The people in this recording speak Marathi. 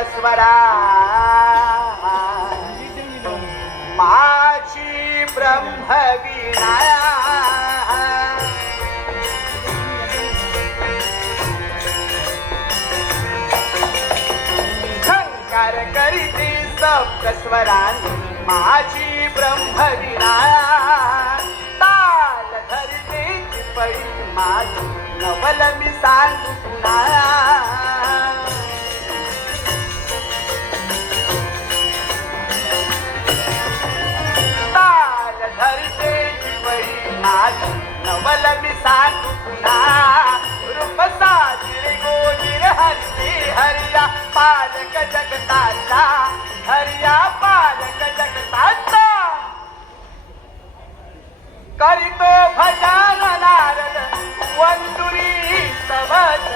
सप्तस्वरा माझी ब्रह्मवीणा झंकार करीती सप्तस्वरांनी माझी ब्रह्मवीणा ताल धरते चिपळी माझी नवल मी सांगू पुन्हा ताल धरते चिपळी माझी नवल मी सांगू पुन्हा रूप साजिरे गोजिर हरते हरिया पालक जगताचा हरिया पालक जगताचा करितो भजन नारद वंदुरी सबद